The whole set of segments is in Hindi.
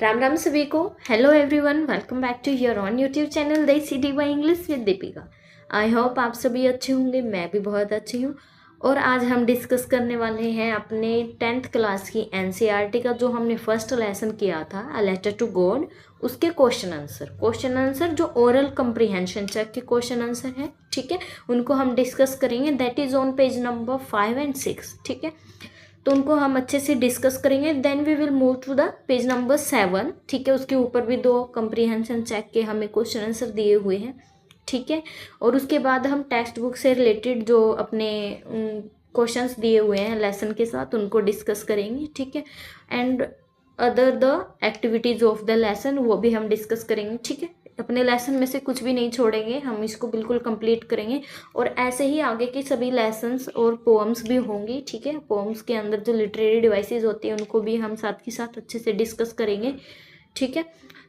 राम राम सभी को। Hello everyone, welcome back to your on YouTube channel Desi diva English with Deepika. I hope आप सभी अच्छे होंगे, मैं भी बहुत अच्छी हूँ। और आज हम डिस्कस करने वाले हैं अपने 10th क्लास की एनसीईआरटी का जो हमने फर्स्ट लेसन किया था अ लेटर टू गॉड, उसके क्वेश्चन आंसर जो ओरल कंप्रीहेंशन चेक के क्वेश्चन आंसर है, ठीक है, उनको हम डिस्कस करेंगे। That is on page number 5 and 6, ठीक है। तो उनको हम अच्छे से डिस्कस करेंगे। Then we will move to the page number 7, ठीक है। उसके ऊपर भी 2 कंप्रीहेंशन चेक के हमें क्वेश्चन आंसर दिए हुए हैं, ठीक है। और उसके बाद हम टेक्स्ट बुक से रिलेटेड जो अपने क्वेश्चंस दिए हुए हैं लेसन के साथ, उनको डिस्कस करेंगे, ठीक है। And other the activities of the lesson वो भी हम डिस्कस करेंगे, ठीक है। अपने लेसन में से कुछ भी नहीं छोड़ेंगे, हम इसको बिल्कुल कंप्लीट करेंगे। और ऐसे ही आगे की सभी लेसन्स और पोएम्स भी होंगी, ठीक है। पोएम्स के अंदर जो लिटरेरी डिवाइसेस होती हैं उनको भी हम साथ के साथ अच्छे से डिस्कस करेंगे, ठीक है।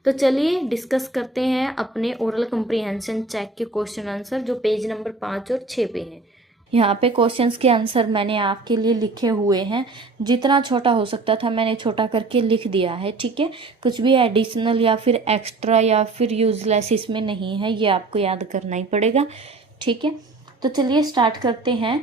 तो चलिए डिस्कस करते हैं अपने ओरल कंप्रीहेंशन चेक के क्वेश्चन आंसर जो पेज नंबर 5 और 6 पे हैं। यहाँ पे क्वेश्चंस के आंसर मैंने आपके लिए लिखे हुए हैं। जितना छोटा हो सकता था मैंने छोटा करके लिख दिया है, ठीक है। कुछ भी एडिशनल या फिर एक्स्ट्रा या फिर यूजलेस इसमें नहीं है, ये आपको याद करना ही पड़ेगा, ठीक है। तो चलिए स्टार्ट करते हैं।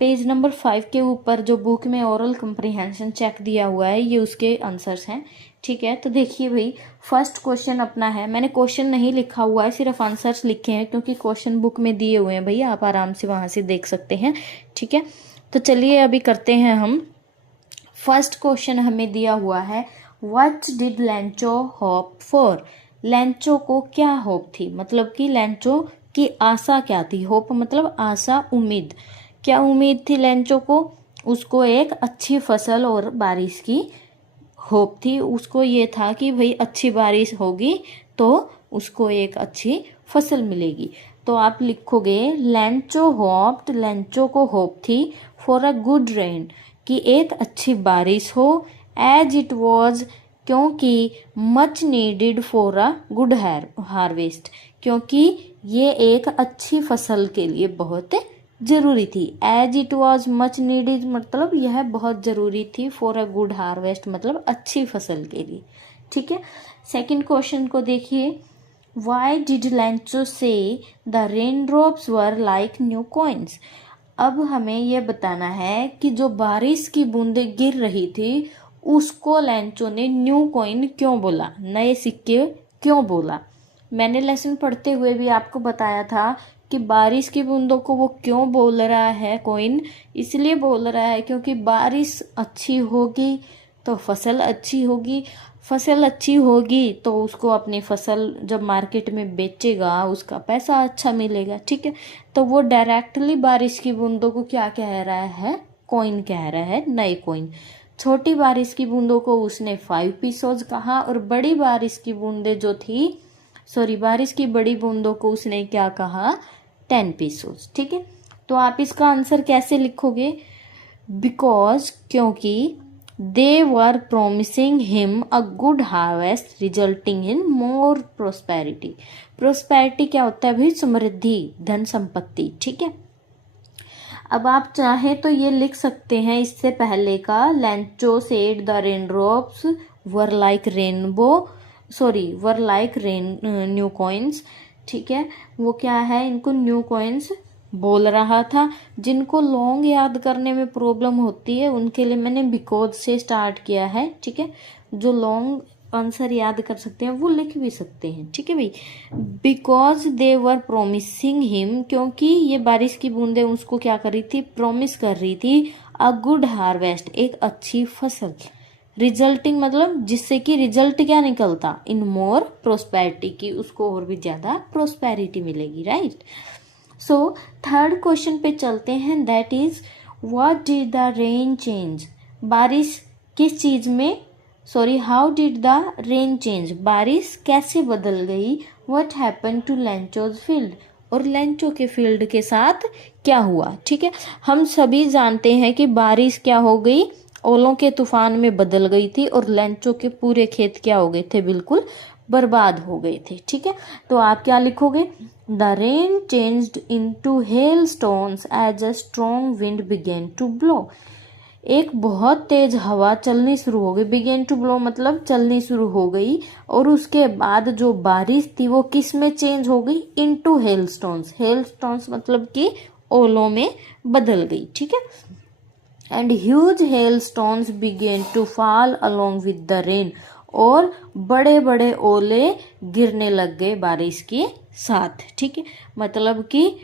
पेज नंबर 5 के ऊपर जो बुक में ओरल कंप्रीहेंशन चेक दिया हुआ है ये उसके आंसर्स हैं, ठीक है। तो देखिए भाई, फर्स्ट क्वेश्चन अपना है, मैंने क्वेश्चन नहीं लिखा हुआ है, सिर्फ आंसर्स लिखे हैं क्योंकि क्वेश्चन बुक में दिए हुए हैं भाई, आप आराम से वहां से देख सकते हैं, ठीक है। तो चलिए अभी करते हैं हम। फर्स्ट क्वेश्चन हमें दिया हुआ है, व्हाट डिड लैंचो होप फॉर। लैंचो को क्या होप थी, मतलब कि लैंचो की आशा क्या थी। होप मतलब आशा, उम्मीद। क्या उम्मीद थी लैंचो को? उसको एक अच्छी फसल और बारिश की होप थी। उसको ये था कि भाई अच्छी बारिश होगी तो उसको एक अच्छी फसल मिलेगी। तो आप लिखोगे लैंचो होप्ड, लैंचो को होप थी फॉर अ गुड रेन, कि एक अच्छी बारिश हो। एज इट वॉज, क्योंकि much needed for a good harvest, क्योंकि ये एक अच्छी फसल के लिए बहुत जरूरी थी। As it was much needed मतलब यह बहुत जरूरी थी, फॉर अ गुड हार्वेस्ट मतलब अच्छी फसल के लिए, ठीक है। सेकंड क्वेश्चन को देखिए, वाई डिड लैंचो से the rain drops were like new coins. अब हमें यह बताना है कि जो बारिश की बूंदें गिर रही थी उसको लैंचो ने न्यू कॉइन क्यों बोला, नए सिक्के क्यों बोला। मैंने लेसन पढ़ते हुए भी आपको बताया था कि बारिश की बूंदों को वो क्यों बोल रहा है कॉइन, इसलिए बोल रहा है क्योंकि बारिश अच्छी होगी तो फसल अच्छी होगी, फसल अच्छी होगी तो उसको अपनी फसल जब मार्केट में बेचेगा उसका पैसा अच्छा मिलेगा, ठीक है। तो वो डायरेक्टली बारिश की बूंदों को क्या कह रहा है, कॉइन कह रहा है, नए कॉइन। छोटी बारिश की बूंदों को उसने 5 पीसोज कहा और बड़ी बारिश की बूंदे जो थी, बारिश की बड़ी बूंदों को उसने क्या कहा, 10 पीसोज, ठीक है। तो आप इसका आंसर कैसे लिखोगे, बिकॉज क्योंकि they were promising him a good harvest resulting in more prosperity. Prosperity क्या होता है भाई, समृद्धि, धन संपत्ति, ठीक है। अब आप चाहें तो ये लिख सकते हैं इससे पहले का, लैंचो said the raindrops were like were like new coins, ठीक है। वो क्या है, इनको न्यू कॉइन्स बोल रहा था। जिनको लॉन्ग याद करने में प्रॉब्लम होती है उनके लिए मैंने बिकॉज से स्टार्ट किया है, ठीक है। जो लॉन्ग आंसर याद कर सकते हैं वो लिख भी सकते हैं, ठीक है भाई। Because they were promising him, क्योंकि ये बारिश की बूंदें उसको क्या कर रही थी, प्रॉमिस कर रही थी अ गुड हार्वेस्ट, एक अच्छी फसल। रिजल्टिंग मतलब जिससे कि रिजल्ट क्या निकलता, इन मोर प्रोस्पेरिटी, की उसको और भी ज्यादा प्रोस्पेरिटी मिलेगी, राइट। सो थर्ड क्वेश्चन पे चलते हैं, that is what did the rain change. बारिश किस चीज में, how did the rain change, बारिश कैसे बदल गई। व्हाट हैपन टू लैंचोज फील्ड, और लैंचो के फील्ड के साथ क्या हुआ, ठीक है। हम सभी जानते हैं कि बारिश क्या हो गई, ओलों के तूफान में बदल गई थी और लैंचो के पूरे खेत क्या हो गए थे, बिल्कुल बर्बाद हो गए थे, ठीक है। तो आप क्या लिखोगे, the rain changed into hail stones as a strong wind began to blow. एक बहुत तेज हवा चलनी शुरू हो गई। बिगेन टू ब्लो मतलब चलनी शुरू हो गई, और उसके बाद जो बारिश थी वो किस में चेंज हो गई, इनटू हेलस्टोन्स। हेलस्टोन्स मतलब कि ओलों में बदल गई, ठीक है। And huge hailstones begin to fall along with the rain, और बड़े बड़े ओले गिरने लग गए बारिश के साथ, ठीक है। मतलब कि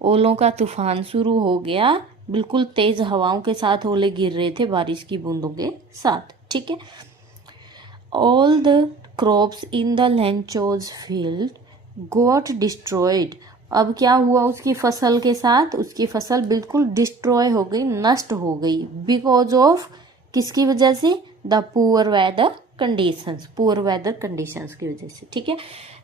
ओलों का तूफान शुरू हो गया, बिल्कुल तेज हवाओं के साथ ओले गिर रहे थे बारिश की बूंदों के साथ, ठीक है। All the crops in the Lencho's field got destroyed. अब क्या हुआ उसकी फसल के साथ, उसकी फसल बिल्कुल डिस्ट्रॉय हो गई, नष्ट हो गई, बिकॉज ऑफ किसकी वजह से, the poor weather conditions, poor weather conditions की वजह से, ठीक है।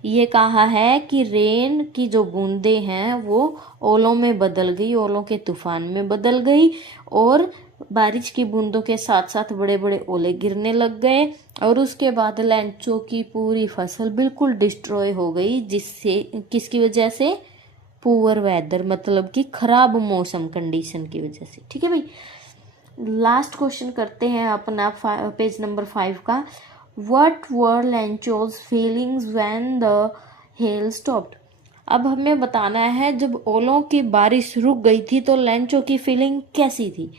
ये कहा है कि रेन की जो बूंदे हैं वो ओलों में बदल गई, ओलों के तूफान में बदल गई, और बारिश की बूंदों के साथ साथ बड़े बड़े ओले गिरने लग गए, और उसके बाद लेंचो की पूरी फसल बिल्कुल डिस्ट्रॉय हो गई, जिससे किसकी वजह से, पुअर वेदर मतलब कि खराब मौसम कंडीशन की वजह से, ठीक है भाई। लास्ट क्वेश्चन करते हैं अपना पेज नंबर 5 का। What were Lencho's feelings when the hail stopped. अब हमें बताना है जब ओलों की बारिश रुक गई थी तो लेंचो की फीलिंग कैसी थी।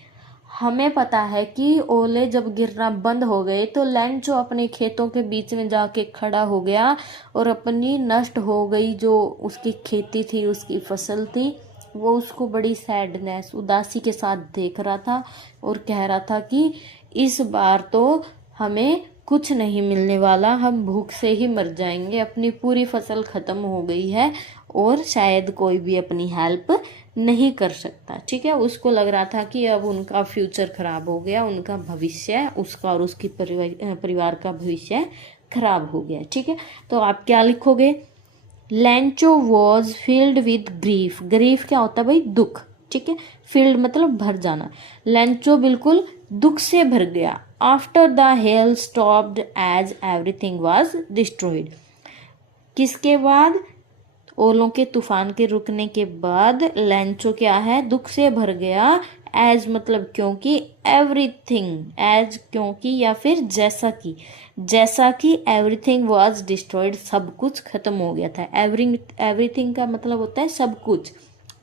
हमें पता है कि ओले जब गिरना बंद हो गए तो लेंचो अपने खेतों के बीच में जाके खड़ा हो गया, और अपनी नष्ट हो गई जो उसकी खेती थी, उसकी फसल थी, वो उसको बड़ी सैडनेस, उदासी के साथ देख रहा था, और कह रहा था कि इस बार तो हमें कुछ नहीं मिलने वाला, हम भूख से ही मर जाएंगे, अपनी पूरी फसल खत्म हो गई है, और शायद कोई भी अपनी हेल्प नहीं कर सकता, ठीक है। उसको लग रहा था कि अब उनका फ्यूचर खराब हो गया, उनका भविष्य, उसका और उसकी परिवार का भविष्य खराब हो गया, ठीक है। तो आप क्या लिखोगे, Lencho was field with grief. Grief क्या होता है भाई, दुख, ठीक है। फील्ड मतलब भर जाना, लेंचो बिल्कुल दुख से भर गया। After the hail stopped as everything was destroyed. किसके बाद, ओलों के तूफान के रुकने के बाद लेंचो क्या है, दुख से भर गया। एज मतलब क्योंकि, एवरीथिंग एज क्योंकि, या फिर जैसा कि एवरीथिंग वाज डिस्ट्रॉयड सब कुछ खत्म हो गया था। एवरीथिंग का मतलब होता है सब कुछ,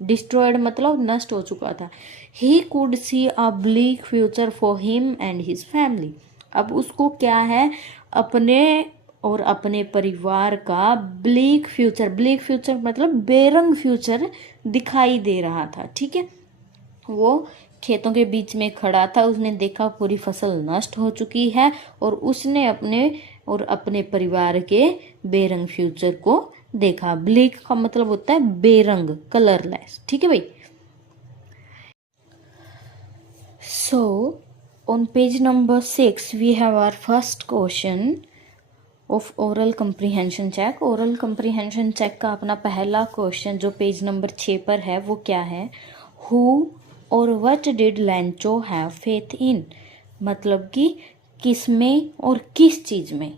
डिस्ट्रॉयड मतलब नष्ट हो चुका था। He could see a bleak future for him and his family. अब उसको क्या है, अपने और अपने परिवार का ब्लीक फ्यूचर मतलब बेरंग फ्यूचर दिखाई दे रहा था, ठीक है। वो खेतों के बीच में खड़ा था, उसने देखा पूरी फसल नष्ट हो चुकी है, और उसने अपने और अपने परिवार के बेरंग फ्यूचर को देखा। ब्लैक का मतलब होता है बेरंग, कलरलेस, ठीक है भाई। So on page number 6 we have our first question of oral comprehension check. Oral comprehension check का अपना पहला क्वेश्चन जो पेज नंबर 6 पर है वो क्या है, हु और what did Lencho have faith in. मतलब कि किस में और किस चीज़ में,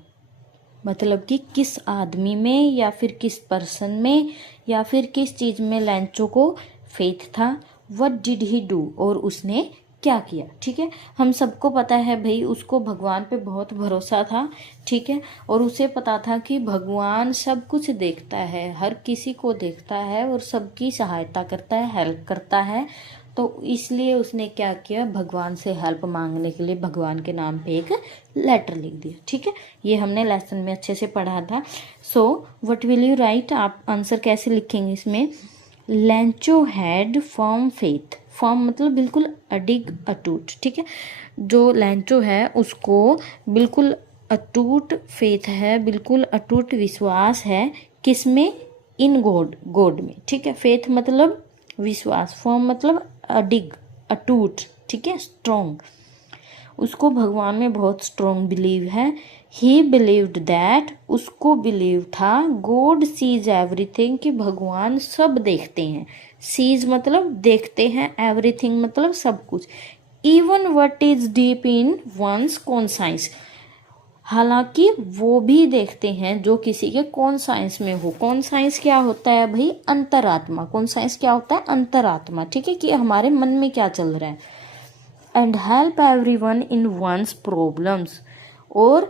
मतलब कि किस आदमी में या फिर किस पर्सन में या फिर किस चीज़ में लेंचो को फेथ था। व्हाट डिड ही डू, और उसने क्या किया, ठीक है। हम सबको पता है भाई, उसको भगवान पे बहुत भरोसा था, ठीक है, और उसे पता था कि भगवान सब कुछ देखता है, हर किसी को देखता है और सबकी सहायता करता है, हेल्प करता है। तो इसलिए उसने क्या किया, भगवान से हेल्प मांगने के लिए भगवान के नाम पे एक लेटर लिख दिया, ठीक है। ये हमने लेसन में अच्छे से पढ़ा था। So what will you right, आप आंसर कैसे लिखेंगे इसमें। Lencho had firm faith, firm मतलब बिल्कुल अडिग, अटूट, ठीक है। जो लेंचो है उसको बिल्कुल अटूट फेथ है, बिल्कुल अटूट विश्वास है, किसमें, इन गॉड, गॉड में, ठीक है। फेथ मतलब विश्वास, फर्म मतलब अडिग, अटूट, ठीक है, स्ट्रॉन्ग। उसको भगवान में बहुत स्ट्रॉन्ग बिलीव है। ही बिलीव्ड दैट, उसको बिलीव था, गॉड सीज एवरीथिंग, कि भगवान सब देखते हैं। सीज मतलब देखते हैं, एवरीथिंग मतलब सब कुछ, even what is deep in one's conscience, हालांकि वो भी देखते हैं जो किसी के कौन साइंस में हो। कौन साइंस क्या होता है भाई, अंतरात्मा। कौन साइंस क्या होता है, अंतरात्मा, ठीक है, कि हमारे मन में क्या चल रहा है। And help everyone in one's problems, और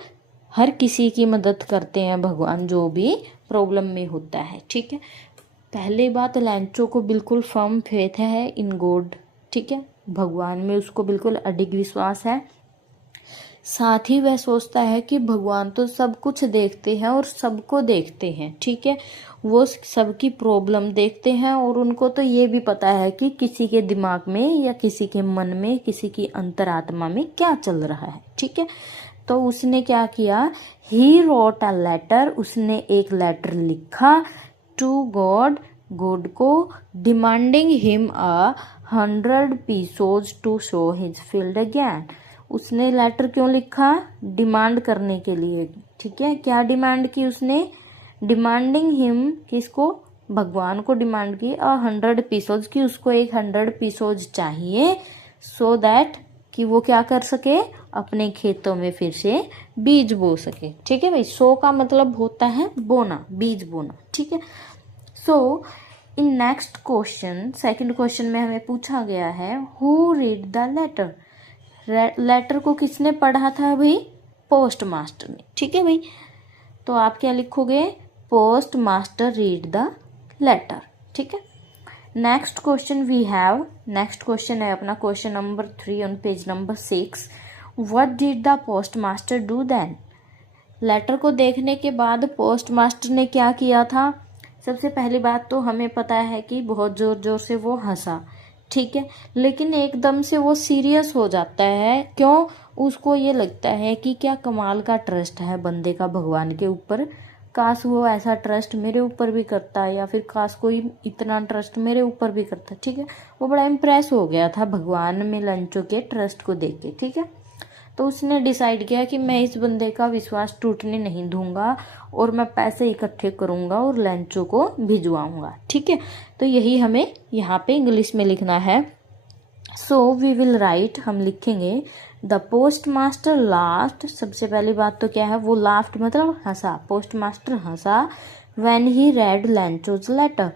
हर किसी की मदद करते हैं भगवान जो भी प्रॉब्लम में होता है। ठीक है, पहली बात लैंचो को बिल्कुल फर्म फेथ है इन गॉड। ठीक है, भगवान में उसको बिल्कुल अडिग विश्वास है। साथ ही वह सोचता है कि भगवान तो सब कुछ देखते हैं और सबको देखते हैं। ठीक है, वो सबकी प्रॉब्लम देखते हैं और उनको तो ये भी पता है कि किसी के दिमाग में या किसी के मन में, किसी की अंतरात्मा में क्या चल रहा है। ठीक है, तो उसने क्या किया, ही रोट अ लेटर, उसने एक लेटर लिखा टू गॉड, गॉड को, demanding him 100 pesos to show his field again. उसने लेटर क्यों लिखा, डिमांड करने के लिए। ठीक है, क्या डिमांड की उसने, डिमांडिंग हिम, किसको, भगवान को डिमांड की 100 पीसोज की, उसको 100 पीसोज चाहिए, सो दैट कि वो क्या कर सके, अपने खेतों में फिर से बीज बो सके। ठीक है भाई, सो का मतलब होता है बोना, बीज बोना। ठीक है, so in next question, second question में हमें पूछा गया है who read the letter. Letter को किसने पढ़ा था भाई, पोस्ट मास्टर ने। ठीक है भाई, तो आप क्या लिखोगे, post master read the letter. ठीक है, next question we have, next question है अपना question number 3 on page number 6। What did the post master do then. Letter को देखने के बाद पोस्ट मास्टर ने क्या किया था। सबसे पहली बात तो हमें पता है कि बहुत जोर जोर से वो हंसा। ठीक है, लेकिन एकदम से वो सीरियस हो जाता है। क्यों, उसको ये लगता है कि क्या कमाल का ट्रस्ट है बंदे का भगवान के ऊपर, काश वो ऐसा ट्रस्ट मेरे ऊपर भी करता है, या फिर काश कोई इतना ट्रस्ट मेरे ऊपर भी करता। ठीक है, वो बड़ा इम्प्रेस हो गया था भगवान में लंचो के ट्रस्ट को देख के। ठीक है, तो उसने डिसाइड किया कि मैं इस बंदे का विश्वास टूटने नहीं दूंगा और मैं पैसे इकट्ठे करूंगा और लंचो को भिजवाऊंगा। ठीक है, तो यही हमें यहाँ पे इंग्लिश में लिखना है। सो वी विल राइट, हम लिखेंगे द पोस्ट मास्टर लाफ्ट। सबसे पहली बात तो क्या है, वो लाफ्ट मतलब हंसा, पोस्ट मास्टर हंसा। When he read Lencho's letter,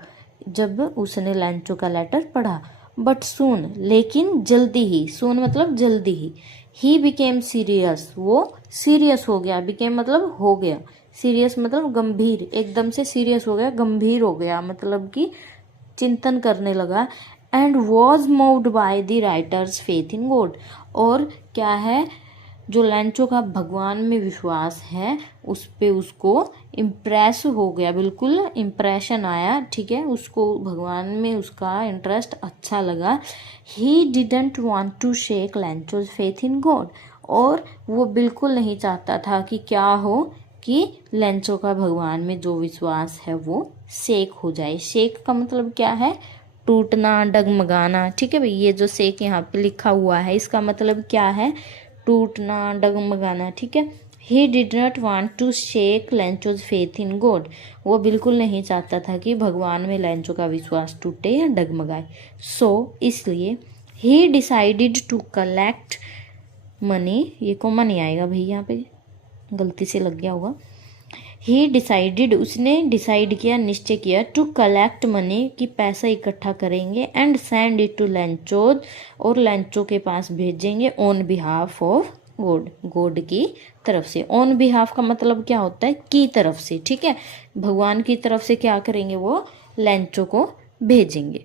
जब उसने लैंचो का लेटर पढ़ा। बट सून, लेकिन जल्दी ही, सून मतलब जल्दी ही बिकेम सीरियस, वो सीरियस हो गया। बिकेम मतलब हो गया, सीरियस मतलब गंभीर, एकदम से सीरियस हो गया, गंभीर हो गया, मतलब कि चिंतन करने लगा। And was moved by the writer's faith in God, और क्या है, जो लैंचो का भगवान में विश्वास है उस पे उसको इम्प्रेस हो गया, बिल्कुल इम्प्रेशन आया। ठीक है, उसको भगवान में उसका इंटरेस्ट अच्छा लगा। He didn't want to shake Lencho's faith in God, और वो बिल्कुल नहीं चाहता था कि क्या हो, कि लैंचो का भगवान में जो विश्वास है वो शेक हो जाए। शेक का मतलब क्या है, टूटना, डगमगाना। ठीक है भाई, ये जो शेक यहाँ पे लिखा हुआ है इसका मतलब क्या है, टूटना, डगमगाना। ठीक है, he did not want to shake Lencho's faith in God, वो बिल्कुल नहीं चाहता था कि भगवान में लैंचो का विश्वास टूटे या डगमगाए। सो इसलिए he decided to collect money, ये कॉमा नहीं आएगा भाई, यहाँ पे गलती से लग गया होगा। ही डिसाइडेड, उसने डिसाइड किया, निश्चय किया, टू कलेक्ट मनी, कि पैसा इकट्ठा करेंगे, एंड सेंड इट टू लैंचोज, और लैंचो के पास भेजेंगे, on behalf of God, God की तरफ से। ऑन बिहाफ का मतलब क्या होता है, की तरफ से। ठीक है, भगवान की तरफ से क्या करेंगे, वो लैंचो को भेजेंगे।